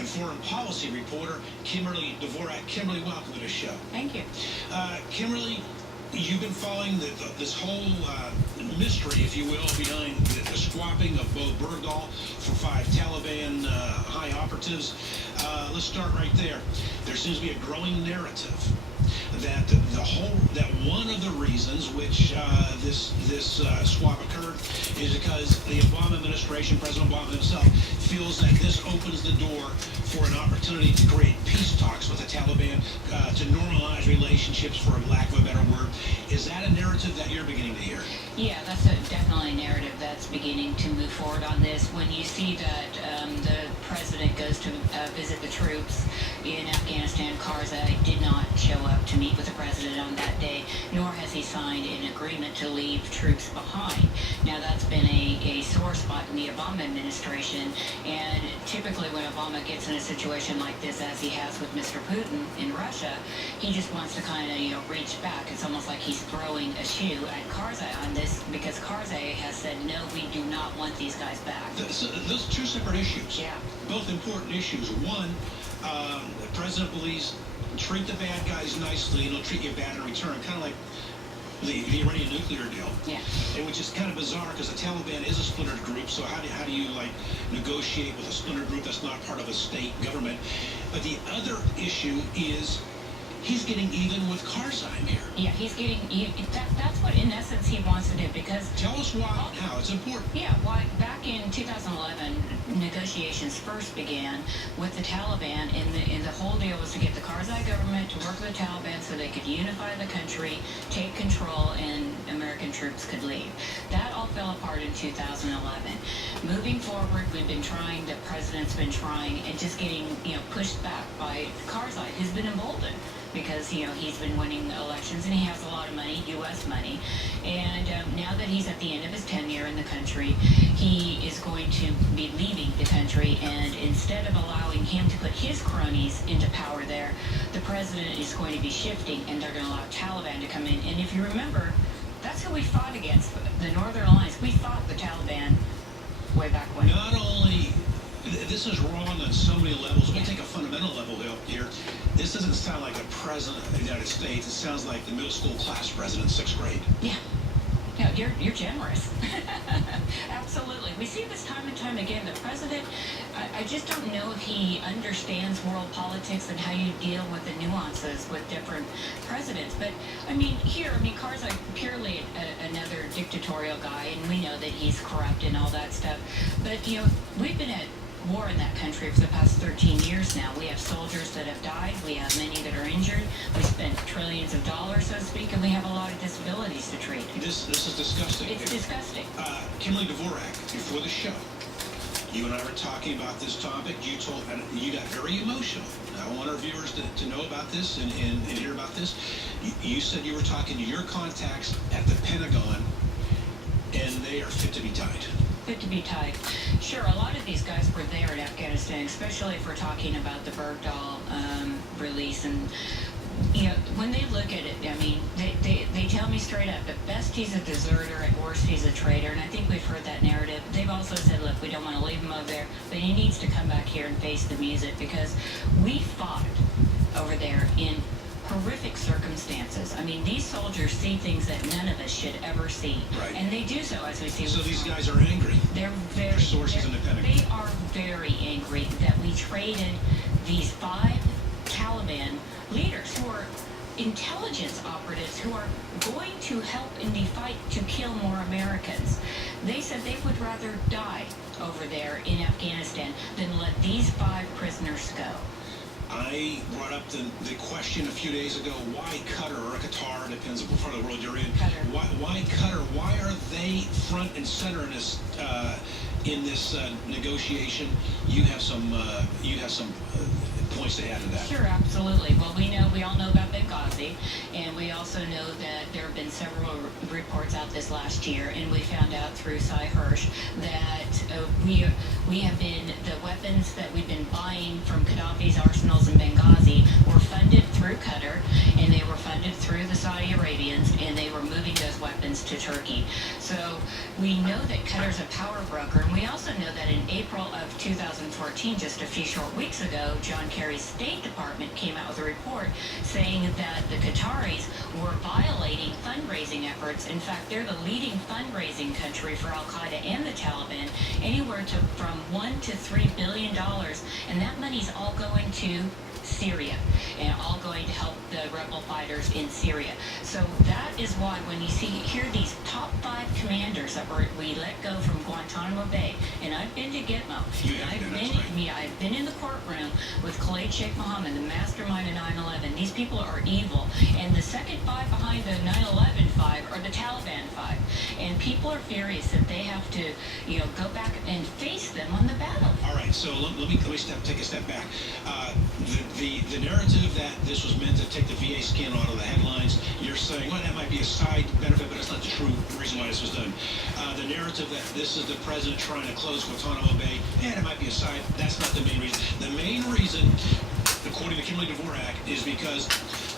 and foreign policy reporter, Kimberly Dvorak. Kimberly, welcome to the show. Thank you. Kimberly, you've been following this whole mystery, if you will, behind the swapping of Bo Bergdahl for 5 Taliban high operatives. Let's start right there. There seems to be a growing narrative that one of the reasons which this swap occurred is because the Obama administration, President Obama himself, feels that this opens the door for an opportunity to create peace talks with the Taliban, to normalize relationships, for lack of a better word. Is that a narrative that you're beginning to hear? Yeah, that's definitely a narrative that's beginning to move forward on this. When you see that the president goes to visit the troops in Afghanistan, Karzai did not show up to meet with the president on that day, nor has he signed an agreement to leave troops behind. Now, that's been a sore spot in the Obama administration, and typically when Obama gets in a situation like this, as he has with Mr. Putin in Russia, he just wants to kind of, reach back. It's almost like he's throwing a shoe at Karzai on this, because Karzai has said, no, we do not want these guys back. Those are two separate issues. Yeah. Both important issues. One, the president believes treat the bad guys nicely and they'll treat you bad in return, kind of like the Iranian nuclear deal. Yeah. And which is kind of bizarre because the Taliban is a splintered group, so how do you negotiate with a splintered group that's not part of a state government? But the other issue is he's getting even with Karzai here. Yeah, he's getting that's what in essence he wants to do, because tell us why now. It's important. Yeah, why back in 2011 negotiations first began with the Taliban, and the whole deal was to get the Karzai government to work with the Taliban so they could unify the country, take control, and American troops could leave. That all fell apart in 2011. Moving forward, the president's been trying and just getting pushed back by Karzai, who's been emboldened because he's been winning elections and he has a lot of money, U.S. money, and now that he's at the end of his tenure in the country, he is going to be leaving the country, and instead of allowing him to put his cronies into power there, the president is going to be shifting, and they're going to allow Taliban to come in. And if you remember, that's who we fought against, the Northern Alliance. We fought the Taliban way back when. Not only this is wrong on so many levels. We'll take a fundamental level here. This doesn't sound like a president of the United States. It sounds like the middle school class president in 6th grade. Yeah. You're generous. Absolutely. We see this time and time again. The president, I just don't know if he understands world politics and how you deal with the nuances with different presidents. But, Karzai, purely another dictatorial guy, and we know that he's corrupt and all that stuff. But, we've been at war in that country for the past 13 years now. We have soldiers that have died. We have many that are injured. We spent trillions of dollars, so to speak, and we have a lot of disabilities to treat. This is disgusting. It's disgusting. Kimberly Dvorak, before the show, you and I were talking about this topic. You got very emotional. I want our viewers to know about this and hear about this. You said you were talking to your contacts at the Pentagon, and they are fit to be tied. Fit to be tied. Sure, a lot of these guys were there in Afghanistan, especially if we're talking about the Bergdahl release. And, when they look at it, they tell me straight up, at best he's a deserter, at worst he's a traitor. And I think we've heard that narrative. They've also said, look, we don't want to leave him over there, but he needs to come back here and face the music, because we fought over there in horrific circumstances. These soldiers see things that none of us should ever see. Right. And they do so, as we see. So these guys are angry. They're sources in the Pentagon. They are very angry that we traded these 5 Taliban leaders who are intelligence operatives who are going to help in the fight to kill more Americans. They said they would rather die over there in Afghanistan than let these 5 prisoners go. I brought up the question a few days ago, why Qatar or Qatar, depends on what part of the world you're in. Qatar. Why Qatar? Why are they front and center in this negotiation? You have some points to add to that. Sure, absolutely. Well, we all know about Benghazi, and we also know that there have been several reports out this last year, and we found out through Cy Hirsch that So we have been, the weapons that we've been buying from Gaddafi's arsenals in Benghazi were funded through Qatar, and they were funded through the Saudi Arabians, and they were moving those weapons to Turkey. So we know that Qatar's a power broker, and we also know that in April of 2014, just a few short weeks ago, John Kerry's State Department came out with a report saying that the Qataris were violating fundraising efforts. In fact, they're the leading fundraising country for Al-Qaeda and the Taliban, anywhere to from $1 to $3 billion, and that money's all going to Syria and all going to help the rebel fighters in Syria. So that is why when you hear these top 5 commanders that we let go from Guantanamo Bay, and I've been to Gitmo, I've been in the courtroom with Khalid Sheikh Mohammed, the mastermind of 9/11. These people are evil, and the second 5 behind the 9/11 5 are the Taliban 5, and people are furious that they have to, go back and face them on the battle. All right, so let me take a step back. The narrative that this was meant to take the VA skin out of the headlines, you're saying, well, that might be a side benefit, but that's not the true reason why this was done. The narrative that this is the president trying to close Guantanamo Bay, it might be a side, that's not the main reason. The main reason, according to Kimberly Dvorak, is because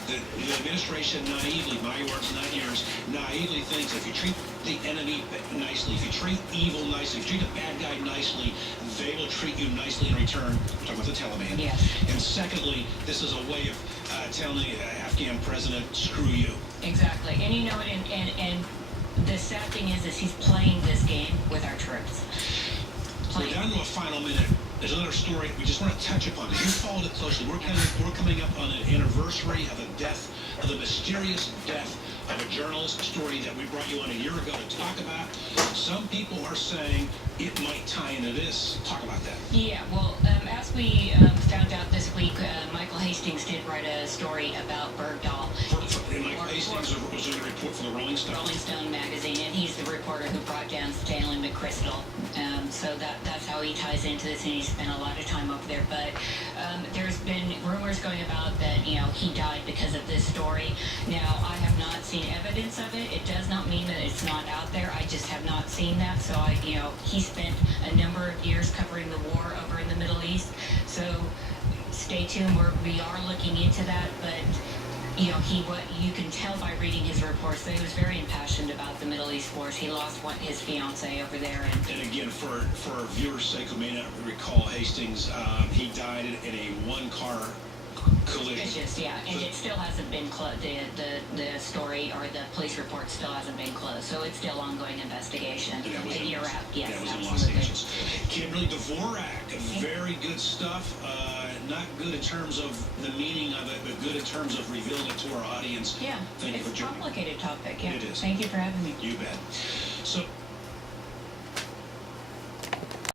the administration naively, my words, not yours, naively thinks if you treat the enemy nicely, if you treat evil nicely, if you treat the bad guy nicely, they will treat you nicely in return. We're talking about the Taliban. Yes. And secondly, this is a way of telling the Afghan president, screw you. Exactly. And you know what, and the sad thing is he's playing this game with our troops. We're down to a final minute. There's another story we just want to touch upon. You followed it closely. We're coming up on an anniversary of the mysterious death of a journalist, a story that we brought you on a year ago to talk about. Some people are saying it might tie into this. Talk about that. Yeah, well, as we found out this week, Michael Hastings did write a story about Bergdahl. Michael Hastings was doing a report for the Rolling Stone. Rolling Stone magazine, and he's the reporter who brought down Stanley McChrystal. So that's how he ties into this, and he spent a lot of time over there. But there's been rumors going about that, he died because of this story. Now, I have not seen evidence of it. It does not mean that it's not out there. I just have not seen that. So, he spent a number of years covering the war over in the Middle East. So stay tuned. We are looking into that, but you can tell by reading his reports that he was very impassioned about the Middle East wars. He lost his fiancée over there. And again, for viewers' sake who may not recall Hastings, he died in a one-car collision. Yeah, and it still hasn't been closed. The story or the police report still hasn't been closed, so it's still ongoing investigation. A year out, yes, that was in absolutely. Los Angeles. Kimberly Dvorak, very good stuff. Not good in terms of the meaning of it, but good in terms of revealing it to our audience. Yeah, Thank you it's for a joining me. complicated topic. Yeah, It is. Thank you for having me. You bet. So